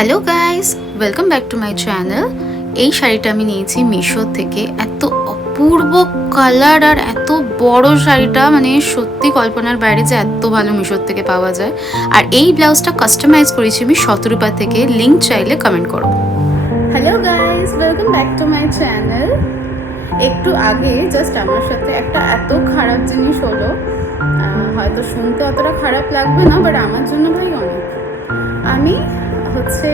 Hello guys, welcome back to my channel. এই শাড়িটা আমি নিয়েছি মিশো থেকে। এত অপূর্ব কালার আর এত বড় শাড়িটা, মানে সত্যি কল্পনার বাইরে যে এত ভালো মিশোর থেকে পাওয়া যায়। আর এই ব্লাউজটা কাস্টমাইজ করেছি আমি শতরূপা থেকে, লিঙ্ক চাইলে কমেন্ট করো। Hello guys, welcome back to my channel. একটু আগে জাস্ট আমার সাথে একটা এত খারাপ জিনিস হলো, হয়তো শুনতে অতটা খারাপ লাগবে না, বাট আমার জন্য ভাই অনেক। আমি হচ্ছে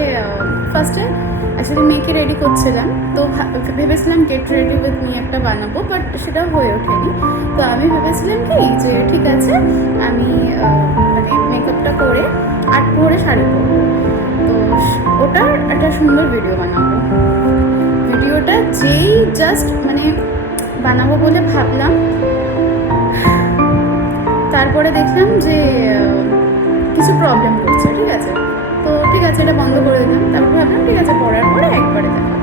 ফার্স্টে অ্যাকচুয়ালি মেয়েকে রেডি করছিলাম, তো ভেবেছিলাম গেট রেডি উইথ মি একটা বানাবো, বাট সেটা হয়ে ওঠেনি। তো আমি ভেবেছিলাম কি যে ঠিক আছে আমি মানে মেকআপটা করে আট পরে শাড়ি পরবো, তো ওটার একটা সুন্দর ভিডিও বানাবো। ভিডিওটা যেই জাস্ট মানে বানাবো বলে ভাবলাম, তারপরে দেখলাম যে কিছু প্রবলেম করছে। ঠিক আছে, তো ঠিক আছে এটা বন্ধ করে দিলাম। তারপর ভাবলাম ঠিক আছে পরার পরে একবারে দেখো।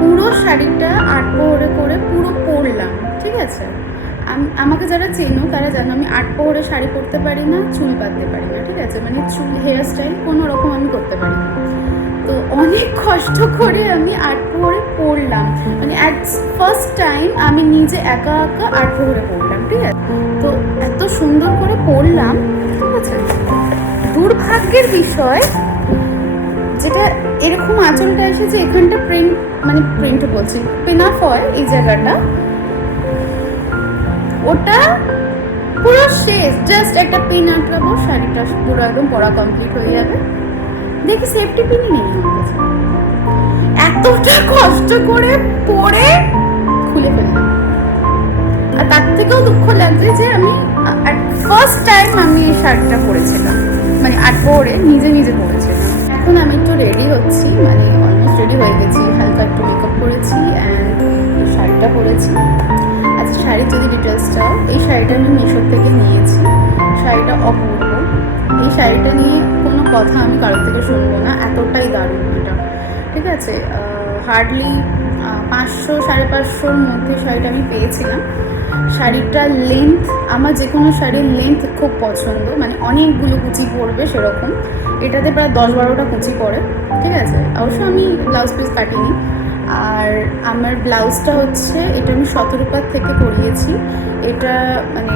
পুরো শাড়িটা আট পহরে করে পুরো পরলাম। ঠিক আছে, আমাকে যারা চেনো তারা জানো আমি আট পহরে শাড়ি পরতে পারি না, চুল বাঁধতে পারি না। ঠিক আছে, মানে চুল হেয়ার স্টাইল কোনো রকম আমি করতে পারি না। তো অনেক কষ্ট করে আমি আট পহরে পরলাম, মানে অ্যাট ফার্স্ট টাইম আমি নিজে একা একা আট পহরে পরলাম। ঠিক আছে, তো এত সুন্দর করে পরলাম। ঠিক আছে, দুর্ভাগ্যের বিষয় যেটা এরকম আঁচলটা এসেছে, এখানটা প্রিন্ট বলছি পেনাফ হয় এই জায়গাটা, ওটা পুরো শেষ। জাস্ট একটা পিন আটকাবো, শাড়িটা পুরো একদম পরা কমপ্লিট হয়ে যাবে। দেখি সেফটি পিনই নেই আমার কাছে। এতটা কষ্ট করে পরে খুলে ফেললাম। আর তার থেকেও দুঃখ লাগছে যে আমি ফার্স্ট টাইম আমি এই শাড়িটা পরেছিলাম, মানে আট পরে নিজে নিজে পরেছিলাম। এখন আমি একটু রেডি হচ্ছি, মানে অলমোস্ট রেডি হয়ে গেছি, হালকা একটু মেকআপ করেছি অ্যান্ড শাড়িটা পরেছি। আচ্ছা, শাড়ির যদি ডিটেলস চাও, এই শাড়িটা আমি মিশোর থেকে নিয়েছি। শাড়িটা অপূর্ব। এই শাড়িটা নিয়ে কোনো কথা আমি কারোর থেকে শুনবো না, এতটাই দারুণ এটা। ঠিক আছে, হার্ডলি 500-550 মধ্যে শাড়িটা আমি পেয়েছিলাম। শাড়িটার লেন্থ, আমার যে কোনো শাড়ির লেন্থ খুব পছন্দ, মানে অনেকগুলো কুচি পড়বে সেরকম। এটাতে প্রায় 10-12টা কুচি পড়ে। ঠিক আছে, অবশ্য আমি ব্লাউজ পিস কাটিনি। আর আমার ব্লাউজটা হচ্ছে, এটা আমি শতরূপার থেকে করিয়েছি। এটা মানে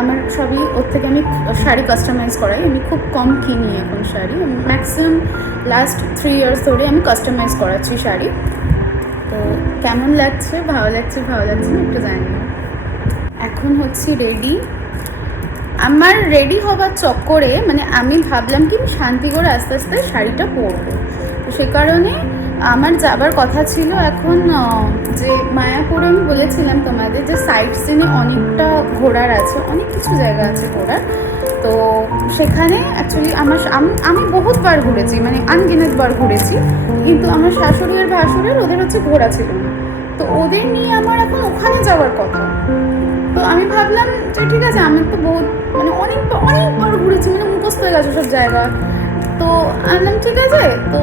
আমার সবই ওর থেকে আমি শাড়ি কাস্টমাইজ করাই। আমি খুব কম কিনি এখন শাড়ি, ম্যাক্সিমাম লাস্ট 3 ইয়ার্স ধরে আমি কাস্টমাইজ করাচ্ছি শাড়ি। তো কেমন লাগছে, ভালো লাগছে না একটু জানি না। এখন হচ্ছে রেডি। আমার রেডি হবার চক্করে মানে আমি ভাবলাম কি আমি শান্তি করে আস্তে আস্তে শাড়িটা পরবো, তো সে কারণে আমার যাবার কথা ছিল এখন যে মায়াপুরে। আমি বলেছিলাম তোমাদের যে সাইট সিনে অনেকটা ঘোরার আছে, অনেক কিছু জায়গা আছে ঘোরার। তো সেখানে অ্যাকচুয়ালি আমি বহুতবার ঘুরেছি, মানে আনগিনেত বার ঘুরেছি, কিন্তু আমার শাশুড়ি আর ভাসুরের ওদের হচ্ছে ঘোরা ছিল না। তো ওদের নিয়ে আমার এখন ওখানে যাওয়ার কথা। তো আমি ভাবলাম যে ঠিক আছে, আমি তো মানে অনেকবার ঘুরেছি, মানে মুখস্থ হয়ে গেছে সব জায়গা। তো আনলাম ঠিক আছে, তো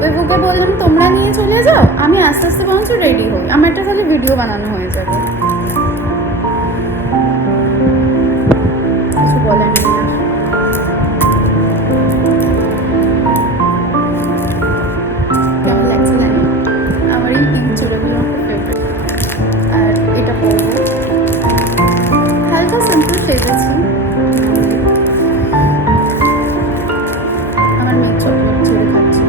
বেবুকে বললাম তোমরা নিয়ে চলে যাও, আমি আস্তে আস্তে বরঞ্চ রেডি হই, আমার একটা তাহলে ভিডিও বানানো হয়ে যাবে। কিছু বলেন না। কেমন লাগছে জানি, আমার এই পিঙ্ক চুড়িগুলো খুব ফেভারিট। আর এটা পরবো, হালকা সিম্পল সেজেছি। আমার মেয়ে চকলেট ছেড়ে খাচ্ছে,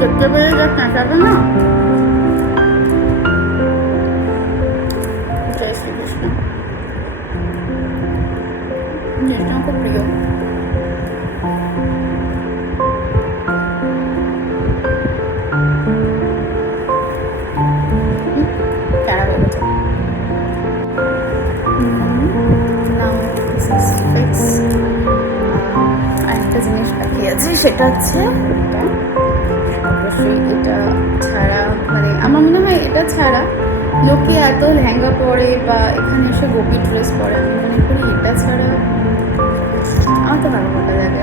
দেখতে পেলে যা কাঁচাবে না। জয় শ্রীকৃষ্ণ, জিনিসটা খুব প্রিয়। ক্যারা বেরোচ্ছে। আরেকটা জিনিস বাকি আছে, সেটা হচ্ছে এটা। অবশ্যই এটা ছাড়া, মানে আমার মনে হয় এটা ছাড়া লোকে এত লেহেঙ্গা পরে বা এখানে এসে গোপী ড্রেস পরে, আমি মনে করি এটা ছাড়া আমার তো ভালো ভালো লাগে।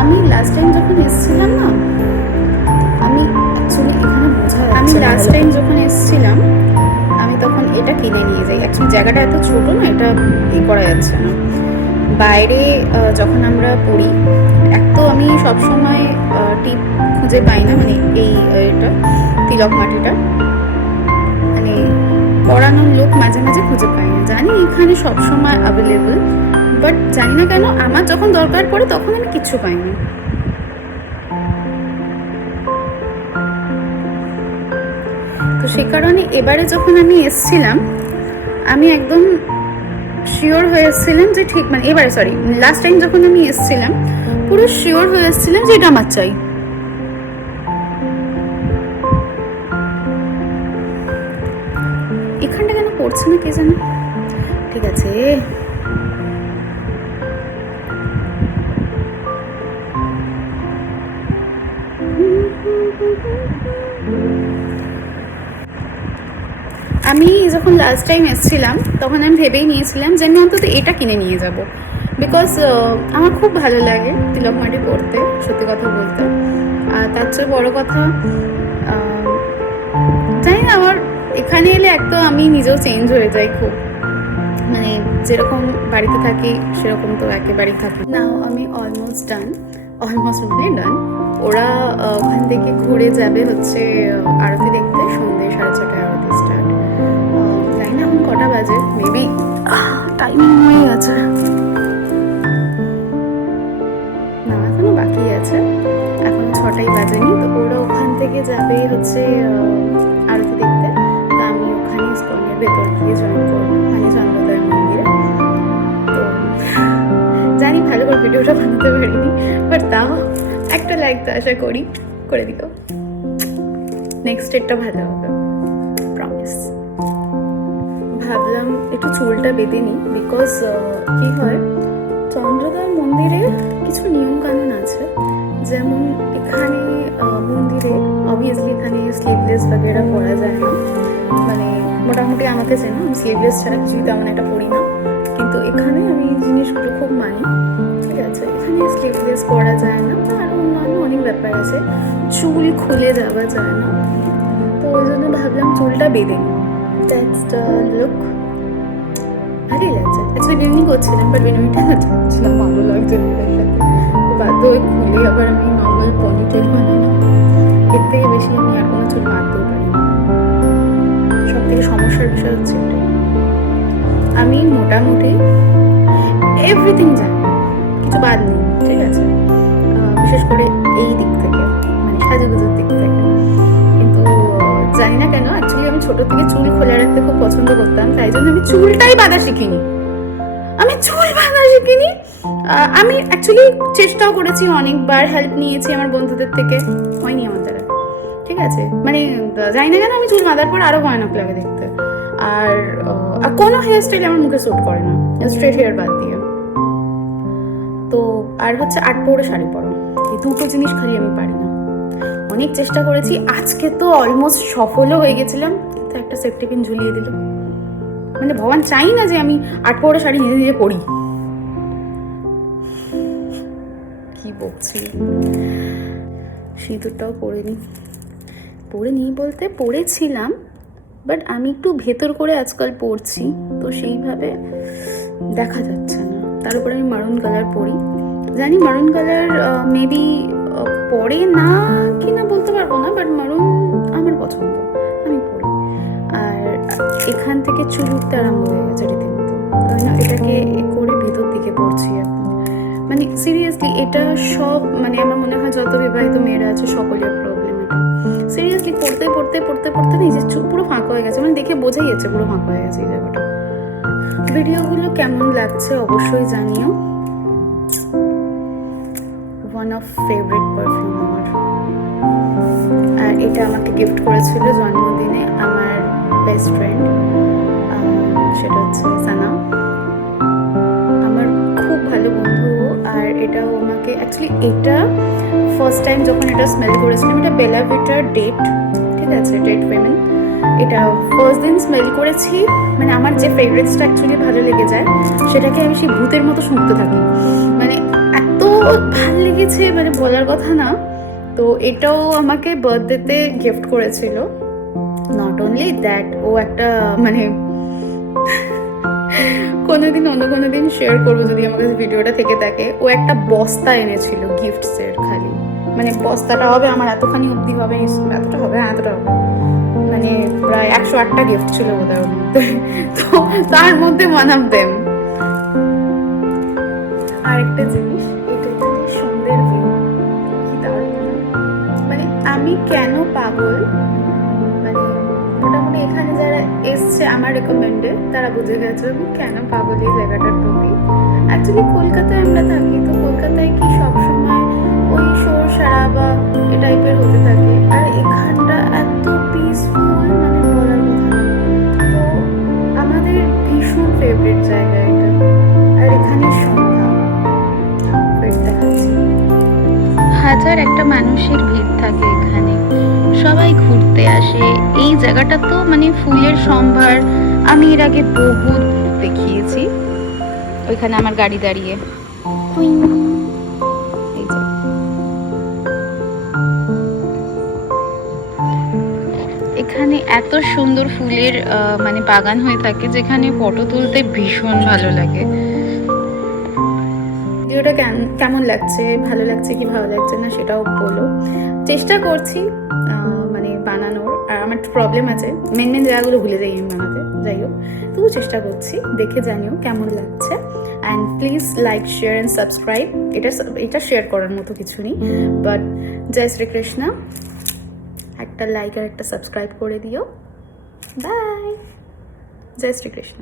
আমি লাস্ট টাইম যখন এসেছিলাম না, আমি অ্যাকচুয়ালি এখানে আমি লাস্ট টাইম যখন এসেছিলাম আমি তখন এটা কিনে নিয়ে যাই। অ্যাকচুয়ালি জায়গাটা এত ছোটো না, এটা করা যাচ্ছে না। বাইরে যখন আমরা পড়ি, এক তো আমি সবসময় টিপ খুঁজে পাই না, মানে এই এটা তিলক মাটিটা মানে পড়ানোর লোক মাঝে মাঝে খুঁজে পাই না। জানি এখানে সবসময় অ্যাভেলেবল, বাট জানি না কেন আমার যখন দরকার পড়ে তখন আমি কিচ্ছু পাইনি। তো সে কারণে এবারে যখন আমি এসছিলাম আমি একদম শিওর হয়ে এসেছিলাম যে ঠিক, মানে এবারে সরি লাস্ট টাইম যখন আমি এসেছিলাম পুরো শিওর হয়ে এসেছিলাম যে এটা আমার চাই। এখানটা কেন পড়ছে না কে জানে। ঠিক আছে, আমি যখন লাস্ট টাইম এসেছিলাম তখন আমি ভেবেই নিয়েছিলাম যে আমি অন্তত এটা কিনে নিয়ে যাব, বিকজ আমার খুব ভালো লাগে তিলক মাটি পড়তে, সত্যি কথা বলতে। আর তার চেয়ে বড়ো কথা জানি না, আমার এখানে এলে এক তো আমি নিজেও চেঞ্জ হয়ে যাই খুব, মানে যেরকম বাড়িতে থাকি সেরকম তো একেবারেই থাকি না। আমি অলমোস্ট ডান, অলমোস্ট ডান। ওরা ওখান থেকে ঘুরে যাবে হচ্ছে আরতি দেখতে, সন্ধ্যে 6:30 আরতি স্টার্ট। জানি না এখন কটা বাজে, মেবি টাইমিং হয়ে গেছে না, এখনো বাকি আছে, এখন 6টাই বাজেনি। তো ওরা ওখান থেকে যাবে হচ্ছে আরতি দেখতে, তো আমি ওখানে ইসকনের ভেতর গিয়ে জয়েন করবো, ওখানে চন্দ্রোদয় মন্দিরে। তো জানি ভালো করে ভিডিওটা বানাতে পারিনি, বাট তাও একটা লাইক তো আশা করি করে দিল। নেক্সট ডেটটা ভালো হবে, প্রমিস। ভাবলাম একটু চুলটা বেঁধে নিই, বিকজ কি হয় চন্দ্রোদয় মন্দিরে কিছু নিয়মকানুন আছে, যেমন এখানে মন্দিরে অবভিয়াসলি এখানে স্লিভলেস বাগেরা পরা যায় না, মানে মোটামুটি আমাকে চেনো আমি স্লিভলেস ছাড়া কিছুই তেমন একটা পরি না, কিন্তু এখানে আমি জিনিসগুলো খুব মানি। ঠিক আছে, এখানে স্লিভলেস পরা যায় না, আর অন্যান্য অনেক ব্যাপার আছে, চুল খুলে যাওয়া যায় না। তো ওই জন্য ভাবলাম চুলটা বেঁধে নিই, দ্যাটস দ্য লুক। ভালোই লাগছে, অ্যাকচুয়ালি বেনুনি করছিলাম, বাট বেনুনিটা যাচ্ছিলাম, ভালো লাগছে মেয়েদের সাথে, বাধ্য হয়ে খুলে আবার আমি নর্মাল পনিটেল বানানো। এর থেকে বেশি আমি আর কোনো চুল বাঁধতেও পারি না। সব থেকে সমস্যার বিষয় হচ্ছে এটাই, আমি মোটামুটি এভরিথিং জানি, কিছু বাদ নেই। ঠিক আছে, বিশেষ করে এই দিক থেকে, মানে সাজুগুজুর দিক থেকে। কিন্তু জানি না কেন অ্যাকচুয়ালি আমি ছোট থেকে চুল খোলা রাখতে খুব পছন্দ করতাম, তাই জন্য আমি চুলটাই বাঁধা শিখিনি। আমি অ্যাকচুয়ালি চেষ্টাও করেছি অনেকবার, হেল্প নিয়েছি আমার বন্ধুদের থেকে, হয়নি আমার দ্বারা। ঠিক আছে, মানে জানি না কেন আমি চুল বাঁধার পর আরো ভয়ানক লাগে দেখতে। আর কোনো হেয়ার স্টাইল আমার মুখে স্যুট করে না, স্ট্রেট হেয়ার বাদ দিয়ে। তো আর হচ্ছে 8 পরে শাড়ি পরো, এই দুটো জিনিস খালি আমি পারি না। অনেক চেষ্টা করেছি, আজকে তো অলমোস্ট সফলও হয়ে গেছিলাম, তো একটা সেফটি পিন ঝুলিয়ে দিল। মানে ভগবান চাই না যে আমি 8 পরে শাড়ি নিজে নিজে পরি। কি বকছি, সিঁদুরটাও পরিনি বলতে পরেছিলাম, বাট আমি একটু ভেতর করে আজকাল পরছি, তো সেইভাবে দেখা যাচ্ছে না। তার উপরে আমি মারুন কালার পরি, জানি মারুন কালার মেবি পরে না কি না বলতে পারবো না, বাট মারুন আমার পছন্দ, আমি পরি। আর এখান থেকে চুল উঠতে আরম্ভ হয়ে গেছে রীতিমতো, এটাকে করে ভেতর দিকে পড়ছি এখন। মানে সিরিয়াসলি এটা সব, মানে আমার মনে হয় যত বিবাহিত মেয়েরা আছে সকলের প্রবলেম এটা। সিরিয়াসলি পড়তে পড়তে পড়তে পড়তে নিজের চুল পুরো ফাঁকা হয়ে গেছে, মানে দেখে বোঝাই যাচ্ছে পুরো ফাঁকা হয়ে গেছে এই জায়গাটা। ভিডিওগুলো কেমন লাগছে অবশ্যই জানিও। ওয়ান অফ ফেভারিট পারফিউম আমার, আর এটা আমাকে গিফট করেছিল জন্মদিনে আমার বেস্ট ফ্রেন্ড, সেটা হচ্ছে সানা, আমার খুব ভালো বন্ধু। আর এটাও আমাকে অ্যাকচুয়ালি, এটা ফার্স্ট টাইম যখন এটা স্মেল করেছিলাম, এটা বেলা ভিটার ডেট, ঠিক আছে, ডেট ওয়েমেন, এটা ফার্স্ট দিন স্মেল করেছি। মানে আমার যে ফ্রেগরেন্সটা অ্যাকচুয়ালি ভালো লেগে যায় সেটাকে আমি সেই ভূতের মতো শুনতে থাকি, মানে এত ভালো লেগেছে, মানে বলার কথা না। তো এটাও আমাকে বার্থডেতে গিফট করেছিল। নট অনলি দ্যাট, ও একটা মানে কোনোদিন অন্য কোনো দিন শেয়ার করবো যদি আমার কাছে ভিডিওটা থেকে থাকে। ও একটা বস্তা এনেছিল গিফটসের, খালি মানে বস্তাটা হবে আমার এতখানি অবধি হবে, এতটা হবে, হ্যাঁ এতটা হবে, মানে প্রায় 108টা গিফট ছিল ওদের মধ্যে। তো তার মধ্যে ওয়ান অফ দেম। আরেকটা জিনিস, এটা হচ্ছে সন্ধ্যের ভিউ, কি দারুণ না? মানে আমি কেন পাগল, মানে মোটামুটি এখানে যারা এসছে আমার রেকমেন্ডে তারা বুঝে গেছে আমি কেন পাগল এই জায়গাটার প্রতি। অ্যাকচুয়ালি কলকাতায় আমরা থাকি, তো কলকাতায় কি সবসময় ওই শোর সারাবা এ টাইপের হতে থাকে, আর এখানটা এত পিসফুল, মানে বলার কথা না। তো আমাদের ভীষণ ফেভারিট জায়গা এটা। আর এখানে সন্ধ্যা দেখাচ্ছি, হাজার একটা মানুষের ভিড় থাকে এখানে, সবাই ঘুরতে আসে। এই জায়গাটা তো মানে ফুলের সম্ভার, আমি এর আগে বহুত দেখিয়েছি। ওইখানে আমার গাড়ি দাঁড়িয়ে, এই যে এখানে এত সুন্দর ফুলের মানে বাগান হয়ে থাকে, যেখানে ফটো তুলতে ভীষণ ভালো লাগে। ভিডিওটা কেমন লাগছে, ভালো লাগছে কি ভালো লাগছে না সেটাও বলো। চেষ্টা করছি মানে বানানোর, আর আমার প্রবলেম আছে মেন জায়গাগুলো ভুলে যাই আমি বানাতে, যাই হোক তবু চেষ্টা করছি, দেখে জানিও কেমন লাগছে। And please like, share and subscribe. এটা শেয়ার করার মতো কিছু নেই, বাট জয় শ্রীকৃষ্ণ, একটা লাইক আর একটা সাবস্ক্রাইব করে দিও। বাই, জয় শ্রীকৃষ্ণ।